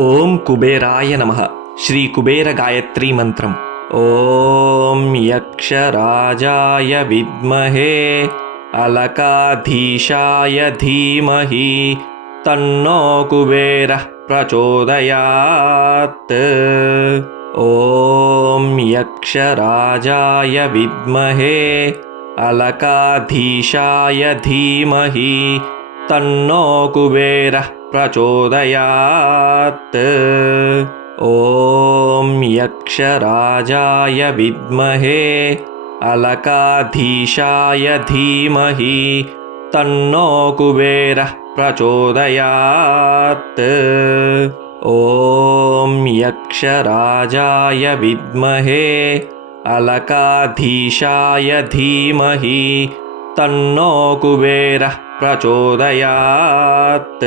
ಓಂ ಕುಬೇರಾಯ ನಮಃ. ಶ್ರೀ ಕುಬೇರ ಗಾಯತ್ರಿ ಮಂತ್ರಂ. ಓಂ ಯಕ್ಷರಾಜಾಯ ವಿದ್ಮಹೇ ಅಲಕಾಧೀಶಾಯ ಧೀಮಹಿ ತನ್ನೋ ಕುಬೇರ ಪ್ರಚೋದಯಾತ್. ಓಂ ಯಕ್ಷರಾಜಾಯ ವಿದ್ಮಹೇ ಅಲಕಾಧೀಶಾಯ ಧೀಮಹಿ ತನ್ನೋ ಕುಬೇರ ಪ್ರಚೋದಯಾತ್. ಓಂ ಯಕ್ಷರಾಜಾಯ ವಿದ್ಮಹೇ ಅಲಕಾಧೀಶಾಯ ಧೀಮಹಿ ತನ್ನೋ ಕುಬೇರ ಪ್ರಚೋದಯಾತ್. ಓಂ ಯಕ್ಷರಾಜಾಯ ವಿದ್ಮಹೇ ಅಲಕಾಧೀಶಾಯ ಧೀಮಹಿ ತನ್ನೋ ಕುಬೇರ ಪ್ರಚೋದಯಾತ್.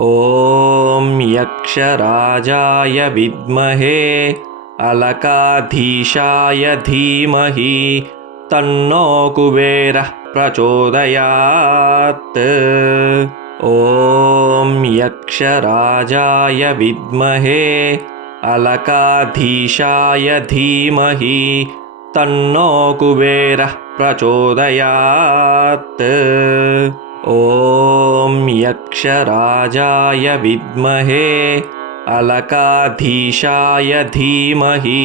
ಓಂ ಯಕ್ಷರಾಜಾಯ ವಿದ್ಮಹೇ ಅಲಕಾಧೀಶಾಯ ಧೀಮಹಿ ತನ್ನೋ ಕುಬೇರ ಪ್ರಚೋದಯಾತ್. ಓಂ ಯಕ್ಷರಾಜಾಯ ವಿದ್ಮಹೇ ಅಲಕಾಧೀಶಾಯ ಧೀಮಹಿ ತನ್ನೋ ಕುಬೇರ ಪ್ರಚೋದಯಾತ್. ಓಂ ಯಕ್ಷರಾಜಾಯ ವಿದ್ಮಹೇ ಅಲಕಾಧೀಶಾಯ ಧೀಮಹಿ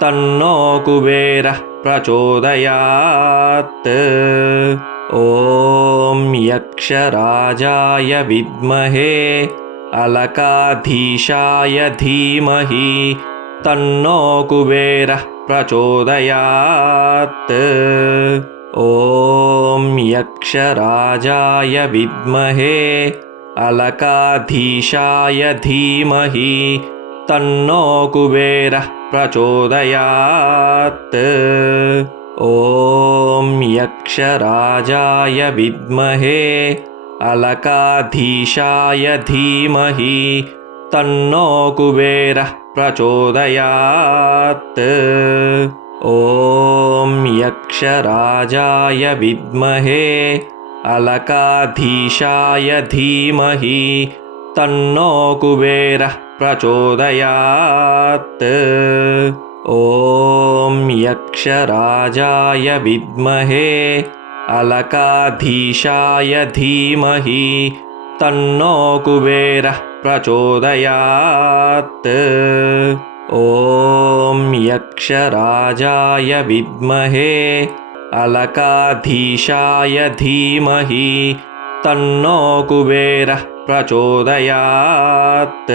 ತನ್ನೋ ಕುಬೇರ ಪ್ರಚೋದಯಾತ್. ಓಂ ಯಕ್ಷರಾಜಾಯ ವಿದ್ಮಹೇ ಅಲಕಾಧೀಶಾಯ ಧೀಮಹಿ ತನ್ನೋ ಕುಬೇರ ಪ್ರಚೋದಯಾತ್. ಓಂ ಯಕ್ಷರಾಜಾಯ ವಿದ್ಮಹೇ ಅಲಕಾಧೀಶಾಯ ಧೀಮಹಿ ತನ್ನೋ ಕುಬೇರ ಪ್ರಚೋದಯಾತ್. ಓಂ ಯಕ್ಷರಾಜಾಯ ವಿದ್ಮಹೇ ಅಲಕಾಧೀಶಾಯ ಧೀಮಹಿ ತನ್ನೋ ಕುಬೇರ ಪ್ರಚೋದಯಾತ್. ಓಂ ಯಕ್ಷರಾಜಾಯ ವಿದ್ಮಹೇ ಅಲಕಾಧೀಶಾಯ ಧೀಮಹಿ ತನ್ನೋ ಕುಬೇರ ಪ್ರಚೋದಯಾತ್. ಓಂ ಯಕ್ಷರಾಜಾಯ ವಿದ್ಮಹೇ ಅಲಕಾಧೀಶಾಯ ಧೀಮಹಿ ತನ್ನೋ ಕುಬೇರ ಪ್ರಚೋದಯಾತ್. ಓಂ ಯಕ್ಷರಾಜಾಯ ವಿದ್ಮಹೇ ಅಲಕಾಧೀಶಾಯ ಧೀಮಹಿ ತನ್ನೋ ಕುಬೇರ ಪ್ರಚೋದಯಾತ್.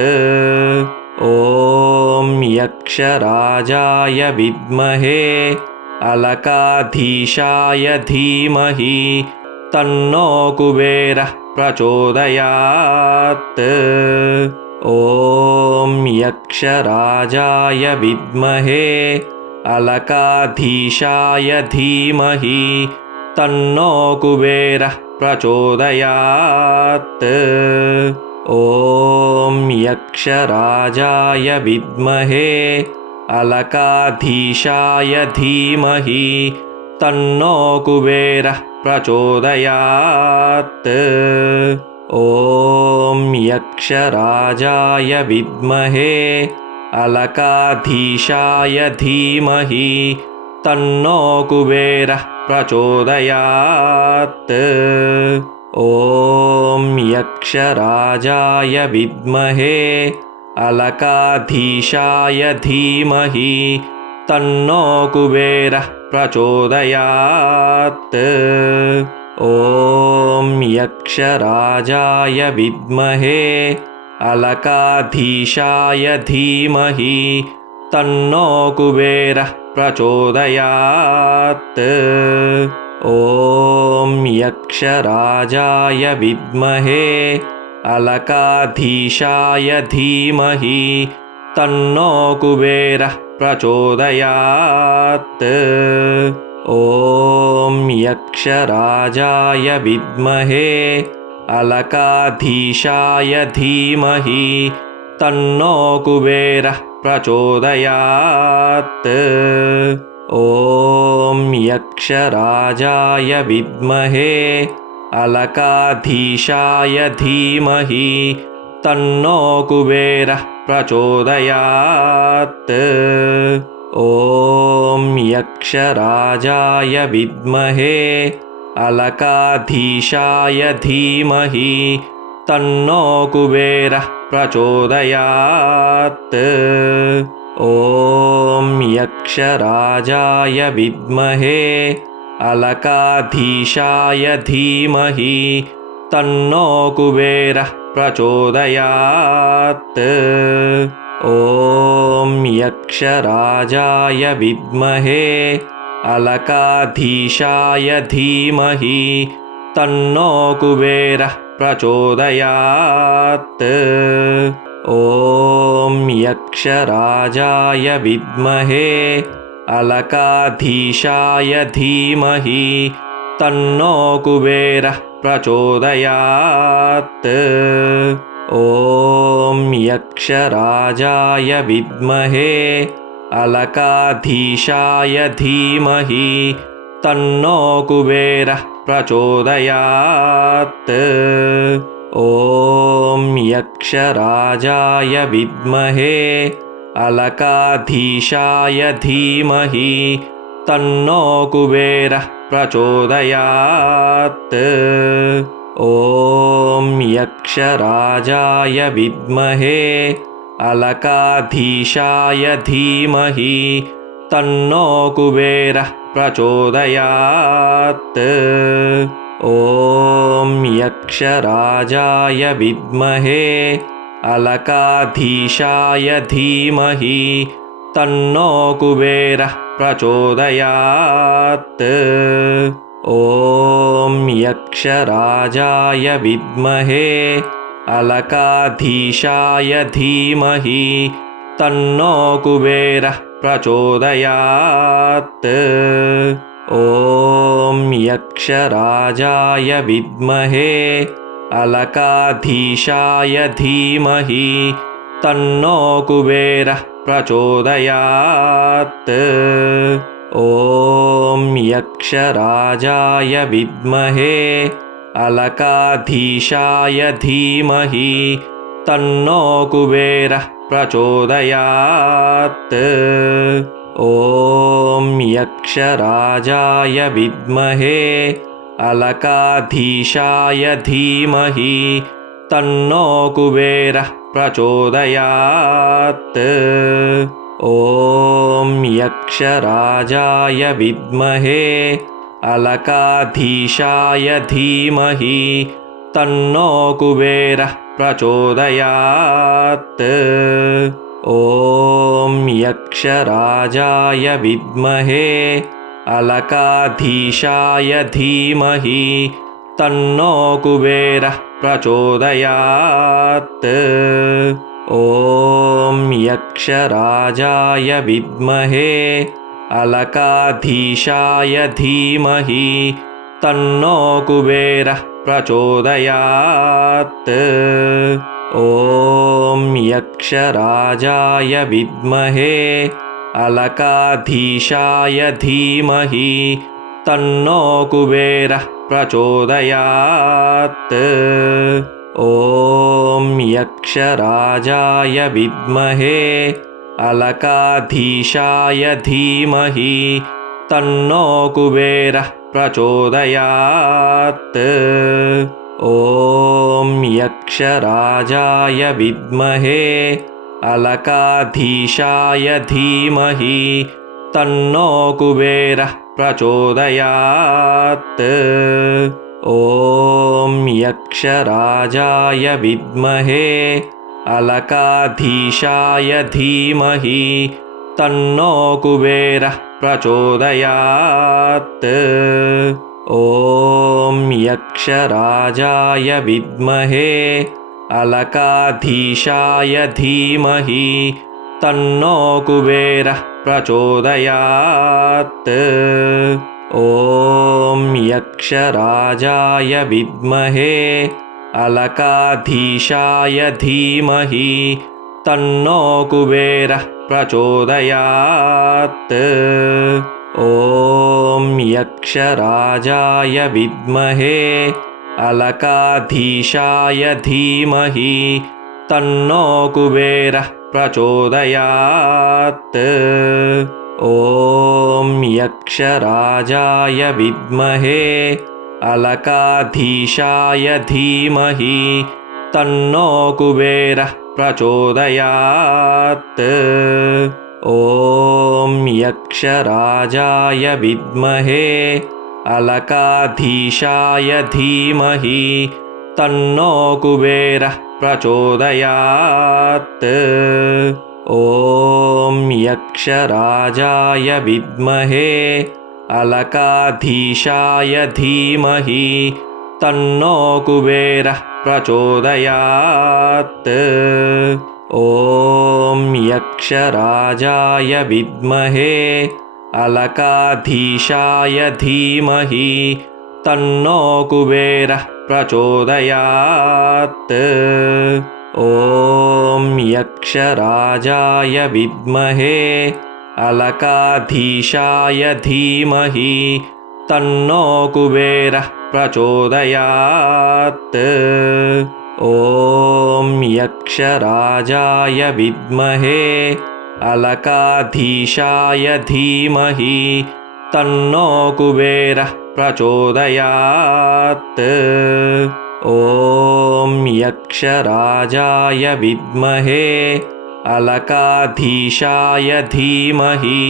ಓಂ ಯಕ್ಷರಾಜಾಯ ವಿದ್ಮಹೇ ಅಲಕಾಧೀಶಾಯ ಧೀಮಹಿ ತನ್ನೋ ಕುಬೇರ ಪ್ರಚೋದಯಾತ್. ಓಂ ಯಕ್ಷರಾಜಾಯ ವಿದ್ಮಹೇ ಅಲಕಾಧೀಶಾಯ ಧೀಮಹಿ ತನ್ನೋ ಕುಬೇರ ಪ್ರಚೋದಯಾತ್. ಓಂ ಯಕ್ಷರಾಜಾಯ ವಿದ್ಮಹೇ ಅಲಕಾಧೀಶಾಯ ಧೀಮಹಿ ತನ್ನೋ ಕುಬೇರ ಪ್ರಚೋದಯಾತ್. ಓಂ ಯಕ್ಷರಾಜಾಯ ವಿದ್ಮಹೇ ಅಲಕಾಧೀಶಾಯ ಧೀಮಹಿ ತನ್ನೋ ಕುಬೇರ ಪ್ರಚೋದಯಾತ್. ಓಂ ಯಕ್ಷರಾಜಾಯ ವಿದ್ಮಹೇ ಅಲಕಾಧೀಶಾಯ ಧೀಮಹಿ ತನ್ನೋ ಕುಬೇರ ಪ್ರಚೋದಯಾತ್. ಓಂ ಯಕ್ಷರಾಜಾಯ ವಿದ್ಮಹೇ ಅಲಕಾಧೀಶಾಯ ಧೀಮಹಿ ತನ್ನೋ ಕುಬೇರ ಪ್ರಚೋದಯಾತ್. ಓಂ ಯಕ್ಷರಾಜಾಯ ವಿದ್ಮಹೇ ಅಲಕಾಧೀಶಾಯ ಧೀಮಹಿ ತನ್ನೋ ಕುಬೇರ ಪ್ರಚೋದಯಾತ್. ಓಂ ಯಕ್ಷರಾಜಾಯ ವಿದ್ಮಹೇ ಅಲಕಾಧೀಶಾಯ ಧೀಮಹಿ ತನ್ನೋ ಕುಬೇರ ಪ್ರಚೋದಯಾತ್. ಓಂ ಯಕ್ಷರಾಜಾಯ ವಿದ್ಮಹೇ ಅಲಕಾಧೀಶಾಯ ಧೀಮಹಿ तन्नो कुबेरः प्रचोदयात्। ॐ यक्षराजाय विद्महे अलकाधीशाय धीमहि तन्नो कुबेरः प्रचोदयात्। ॐ यक्षराजाय विद्महे अलकाधीशाय धीमहि तन्नो कुबेरः प्रचोदयात्। ॐ यक्षराजाय विद्महे अलकाधीशाय धीमहि तन्नो कुबेरः प्रचोदयात्। ॐ यक्षराजाय विद्महे अलकाधीशाय धीमहि तन्नो कुबेरः प्रचोदयात्। ॐ यक्षराजाय विद्महे अलकाधीशाय धीमहि तन्नो कुबेरः प्रचोदयात्। ॐ यक्षराजाय विद्महे अलकाधीशाय धीमहि तन्नो कुबेरः प्रचोदयात्। ॐ यक्षराजाय विद्महे अलकाधीशाय धीमहि तन्नो कुबेरः प्रचोदयात्। ॐ यक्षराजाय विद्महे अलकाधीशाय धीमहि तन्नो कुबेरः प्रचोदयात्। ॐ यक्षराजाय विद्महे अलकाधीशाय धीमहि तन्नो कुबेरः प्रचोदयात्। ॐ यक्षराजाय विद्महे अलकाधीशाय धीमहि तन्नो कुबेरः प्रचोदयात्। ॐ यक्षराजाय विद्महे अलकाधीशाय धीमहि तन्नो कुबेरः प्रचोदयात्। ॐ यक्षराजाय विद्महे अलकाधीशाय धीमहि तन्नो कुबेरः प्रचोदयात्। ॐ यक्षराजाय विद्महे अलकाधीशाय धीमहि तन्नो कुबेरः प्रचोदयात्। ॐ यक्षराजाय विद्महे अलकाधीशाय धीमहि तन्नो कुबेरः प्रचोदयात्। ॐ यक्षराजाय विद्महे अलकाधीशाय धीमहि तन्नो कुबेरः प्रचोदयात्। ॐ यक्षराजाय विद्महे अलकाधीशाय धीमहि तन्नो कुबेरः प्रचोदयात्। ॐ यक्षराजाय विद्महे अलकाधीशाय धीमहि तन्नो कुबेरः प्रचोदयात्। ॐ यक्षराजाय विद्महे अलकाधीशाय धीमहि तन्नो कुबेरः प्रचोदयात्। ॐ यक्षराजाय विद्महे अलकाधीशाय धीमहि तन्नो कुबेरः प्रचोदयात्। ॐ यक्षराजाय विद्महे अलकाधीशाय धीमहि तन्नो कुबेरः प्रचोदयात्। ॐ यक्षराजाय विद्महे अलकाधीशाय धीमहि तन्नो कुबेरः प्रचोदयात्। ॐ यक्षराजाय विद्महे अलकाधीशाय धीमहि तन्नो कुबेरः प्रचोदयात्। ॐ यक्षराजाय विद्महे अलकाधीशाय धीमहि तन्नो कुबेरः प्रचोदयात्। ॐ यक्षराजाय विद्महे अलकाधीशाय धीमहि तन्नो कुबेरः प्रचोदयात्। ॐ यक्षराजाय विद्महे अलकाधीशाय धीमहि तन्नो कुबेरः प्रचोदयात्। ॐ यक्षराजाय विद्महे अलकाधीशाय धीमहि तन्नो कुबेरः प्रचोदयात्। ॐ यक्षराजाय विद्महे अलकाधीशाय धीमहि तन्नो कुबेरः प्रचोदयात्। ॐ यक्षराजाय विद्महे अलकाधीशाय धीमहि तन्नो कुबेरः प्रचोदयात्। ॐ यक्षराजाय विद्महे अलकाधीशाय धीमहि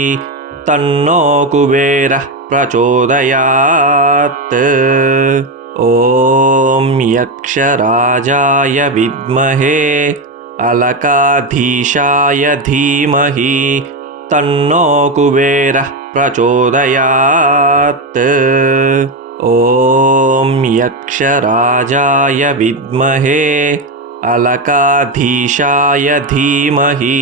तन्नो कुबेरः प्रचोदयात्। ॐ यक्षराजाय विद्महे अलकाधीशाय धीमहि तन्नो कुबेरः प्रचोदयात्। ॐ यक्षराजाय विद्महे अलकाधीशाय धीमहि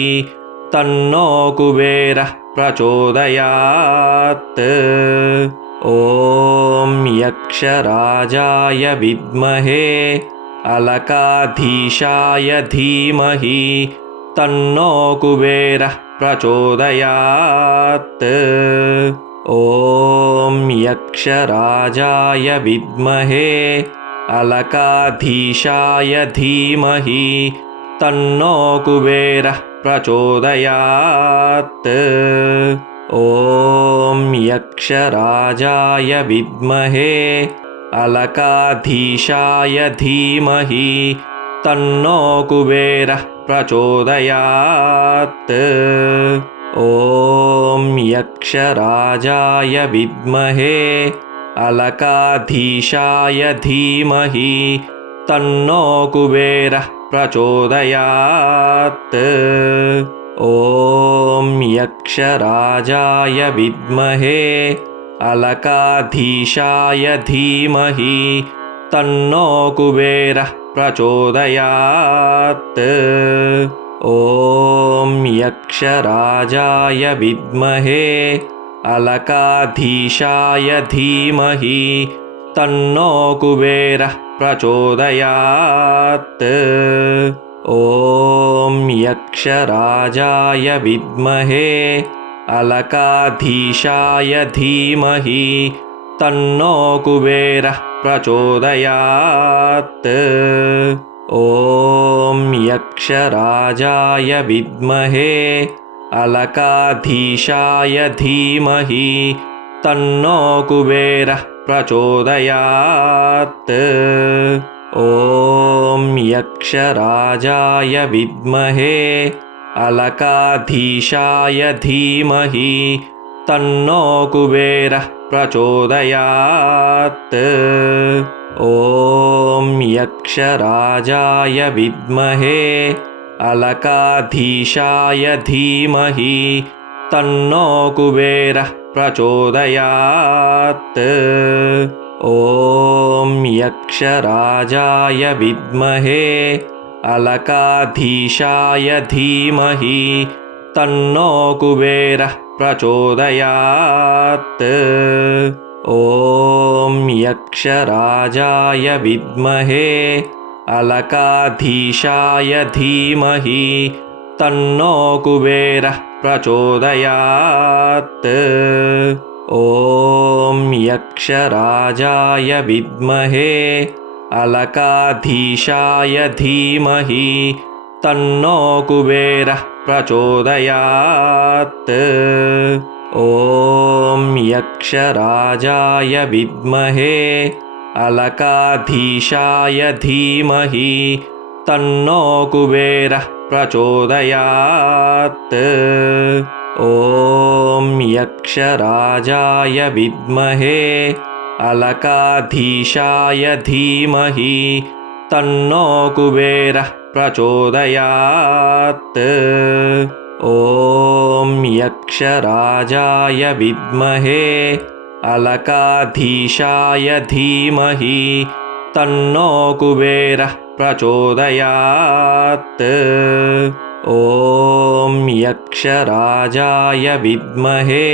तन्नो कुबेरः प्रचोदयात्। ॐ यक्षराजाय विद्महे अलकाधीशाय धीमहि तन्नो कुबेरः प्रचोदयात्। ॐ यक्षराजाय विद्महे अलकाधीशाय धीमहि तन्नो कुबेरः प्रचोदयात्। ॐ यक्षराजाय विद्महे अलकाधीशाय धीमहि तन्नो कुबेरः प्रचोदयात्। ॐ यक्षराजाय विद्महे अलकाधीशाय धीमहि तन्नो कुबेरः प्रचोदयात्। ॐ यक्षराजाय विद्महे अलकाधीशाय धीमहि तन्नो कुबेरः प्रचोदयात्। ॐ यक्षराजाय विद्महे अलकाधीशाय धीमहि तन्नो कुबेरः प्रचोदयात्। ॐ यक्षराजाय विद्महे अलकाधीशाय धीमहि तन्नो कुबेरः प्रचोदयात्। ॐ यक्षराजाय विद्महे अलकाधीशाय धीमहि तन्नो कुबेरः प्रचोदयात्। ॐ यक्षराजाय विद्महे अलकाधीशाय धीमहि तन्नो कुबेरः प्रचोदयात्। ॐ यक्षराजाय विद्महे अलकाधीशाय धीमहि तन्नो कुबेरः प्रचोदयात्। ॐ यक्षराजाय विद्महे अलकाधीशाय धीमहि तन्नो कुबेरः प्रचोदयात्। ॐ यक्षराजाय विद्महे अलकाधीशाय धीमहि तन्नो कुबेरः प्रचोदयात्। ॐ यक्षराजाय विद्महे अलकाधीशाय धीमहि तन्नो कुबेरः प्रचोदयात्। ॐ यक्षराजाय विद्महे अलकाधीशाय धीमहि तन्नो कुबेरः प्रचोदयात्। ॐ यक्षराजाय विद्महे अलकाधीशाय धीमहि तन्नो कुबेरः प्रचोदयात्। ॐ यक्षराजाय विद्महे अलकाधीशाय धीमहि तन्नो कुबेरः प्रचोदयात्। ॐ यक्षराजाय विद्महे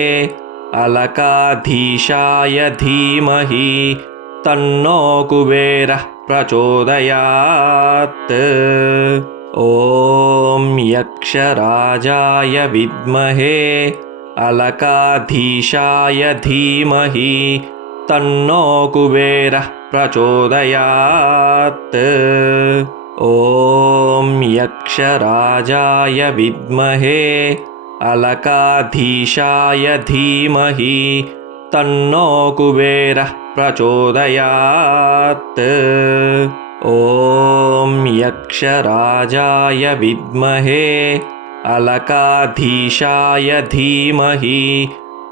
अलकाधीशाय धीमहि तन्नो कुबेरः प्रचोदयात्। ॐ यक्षराजाय विद्महे अलकाधीशाय धीमहि तन्नो कुबेरः प्रचोदयात्। ॐ यक्षराजाय विद्महे अलकाधीशाय धीमहि तन्नो कुबेरः प्रचोदयात्। ॐ यक्षराजाय विद्महे अलकाधीशाय धीमहि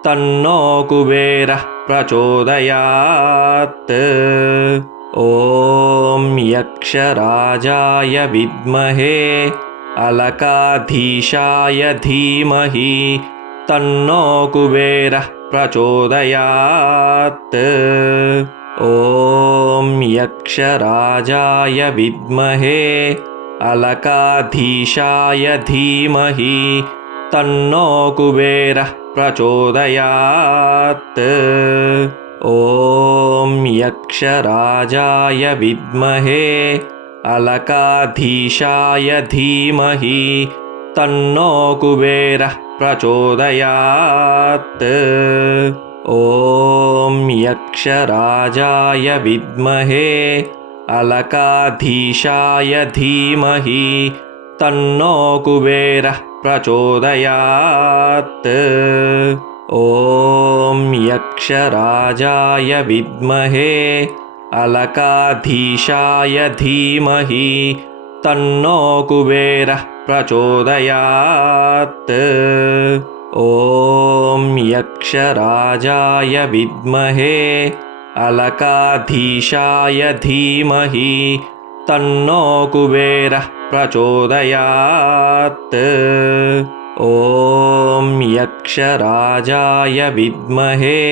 तन्नो कुबेरः प्रचोदयात्। ॐ यक्षराजाय विद्महे अलकाधीशाय धीमहि तन्नो कुबेरः प्रचोदयात्। ॐ यक्षराजाय विद्महे अलकाधीशाय धीमहि तन्नो कुबेरः प्रचोदयात्। ॐ यक्षराजाय विद्महे अलकाधीशाय धीमहि तन्नो कुबेरः प्रचोदयात्। ॐ यक्षराजाय विद्महे अलकाधीशाय धीमहि तन्नो कुबेरः प्रचोदयात्। ॐ यक्षराजाय विद्महे अलकाधीशाय धीमहि तन्नो कुबेरः प्रचोदयात्। ॐ यक्षराजाय विद्महे अलकाधीशाय धीमहि तन्नो कुबेरः प्रचोदयात्। ॐ यक्षराजाय विद्महे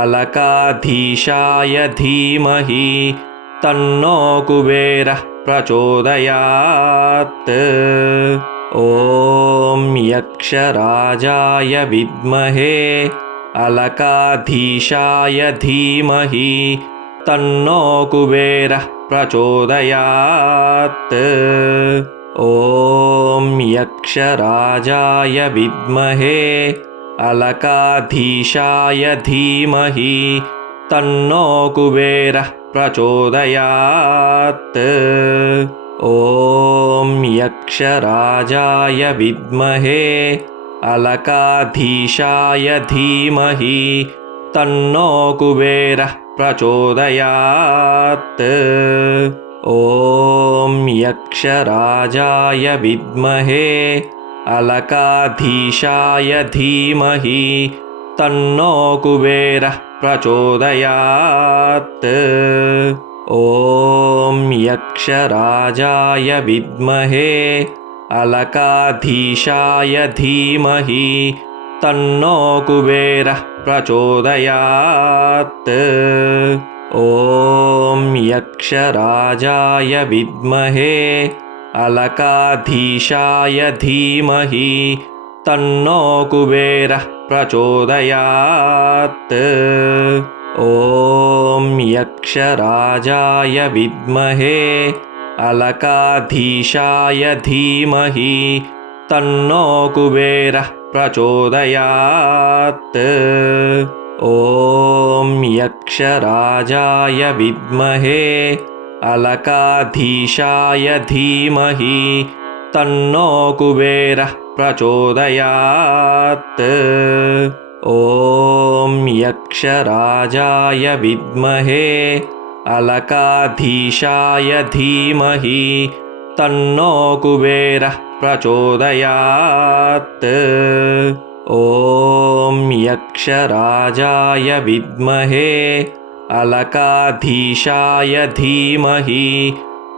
अलकाधीशाय धीमहि तन्नो कुबेरः प्रचोदयात्। ॐ यक्षराजाय विद्महे अलकाधीशाय धीमहि तन्नो कुबेरः प्रचोदयात्। ॐ यक्षराजाय विद्महे अलकाधीशाय धीमहि तन्नो कुबेरः प्रचोदयात्। ॐ यक्षराजाय विद्महे अलकाधीशाय धीमहि तन्नो कुबेरः प्रचोदयात्। ॐ यक्षराजाय विद्महे अलकाधीशाय धीमहि तन्नो कुबेरः प्रचोदयात्। ॐ यक्षराजाय विद्महे अलकाधीशाय धीमहि तन्नो कुबेरः प्रचोदयात्। ॐ यक्षराजाय विद्महे अलकाधीशाय धीमहि तन्नो कुबेरः प्रचोदयात्। ॐ यक्षराजाय विद्महे अलकाधीशाय धीमहि तन्नो कुबेरः प्रचोदयात्। ॐ यक्षराजाय विद्महे अलकाधीशाय धीमहि तन्नो कुबेरः प्रचोदयात्। ॐ यक्षराजाय विद्महे अलकाधीशाय धीमहि तन्नो कुबेरः प्रचोदयात्। ॐ यक्षराजाय विद्महे अलकाधीशाय धीमहि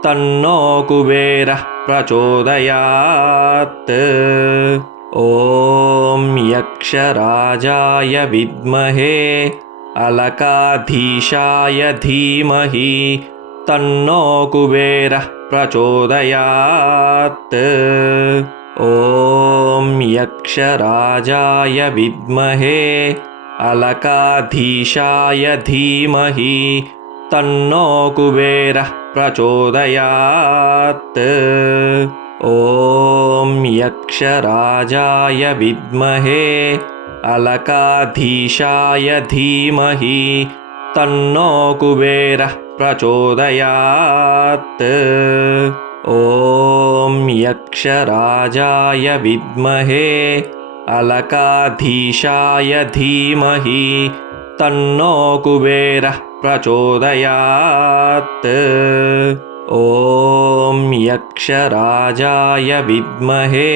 तन्नो कुबेरः प्रचोदयात्। ॐ यक्षराजाय विद्महे अलकाधीशाय धीमहि तन्नो कुबेरः प्रचोदयात्। ॐ यक्षराजाय विद्महे अलकाधीशाय धीमहि तन्नो कुबेरः प्रचोदयात्। ॐ यक्षराजाय विद्महे अलकाधीशाय धीमहि तन्नो कुबेरः प्रचोदयात्। ॐ यक्षराजाय विद्महे अलकाधीशाय धीमहि तन्नो कुबेरः प्रचोदयात्। ॐ यक्षराजाय विद्महे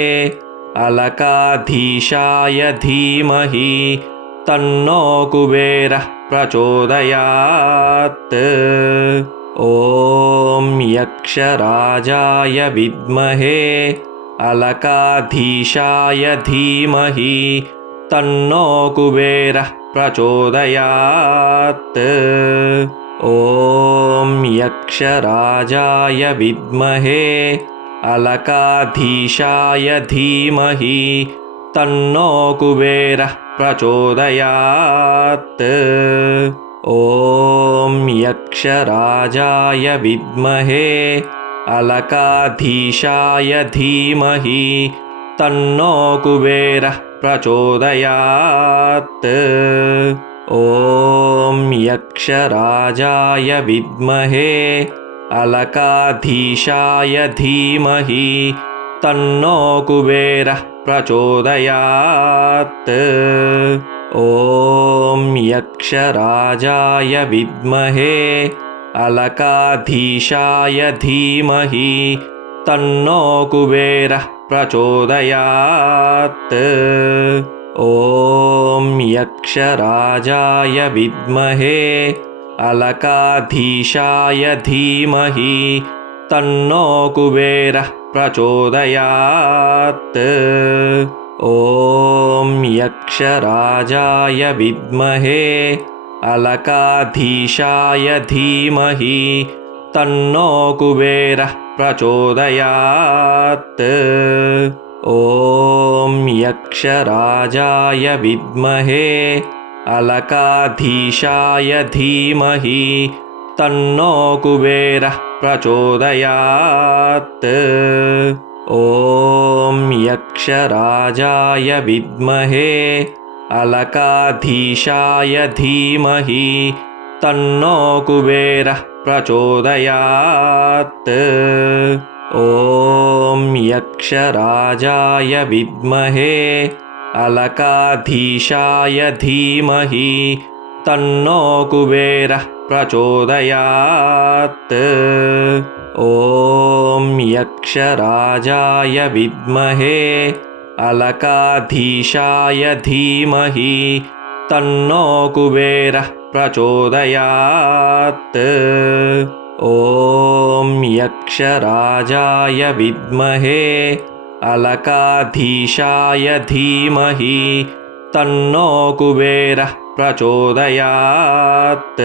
अलकाधीशाय धीमहि तन्नो कुबेरः प्रचोदयात्। ॐ यक्षराजाय विद्महे अलकाधीशाय धीमहि तन्नो कुबेरः प्रचोदयात्। ॐ यक्षराजाय विद्महे अलकाधीशाय धीमहि तन्नो कुबेरः प्रचोदयात्। ॐ यक्षराजाय विद्महे अलकाधीशाय धीमहि तन्नो कुबेरः प्रचोदयात्। ॐ यक्षराजाय विद्महे अलकाधीशाय धीमहि तन्नो कुबेरः प्रचोदयात्। ॐ यक्षराजाय विद्महे अलकाधीशाय धीमहि तन्नो कुबेरः प्रचोदयात्। ॐ यक्षराजाय विद्महे अलकाधीशाय धीमहि तन्नो कुबेरः प्रचोदयात्। ॐ यक्षराजाय विद्महे अलकाधीशाय धीमहि तन्नो कुबेरः प्रचोदयात्। ॐ यक्षराजाय विद्महे अलकाधीशाय धीमहि तन्नो कुबेरः प्रचोदयात्। ॐ यक्षराजाय विद्महे अलकाधीशाय धीमहि तन्नो कुबेरः प्रचोदयात्। ॐ यक्षराजाय विद्महे अलकाधीशाय धीमहि तन्नो कुबेरः प्रचोदयात्। ॐ यक्षराजाय विद्महे अलकाधीशाय धीमहि तन्नो कुबेरः प्रचोदयात्। ॐ यक्षराजाय विद्महे अलकाधीशाय धीमहि तन्नो कुबेरः प्रचोदयात्।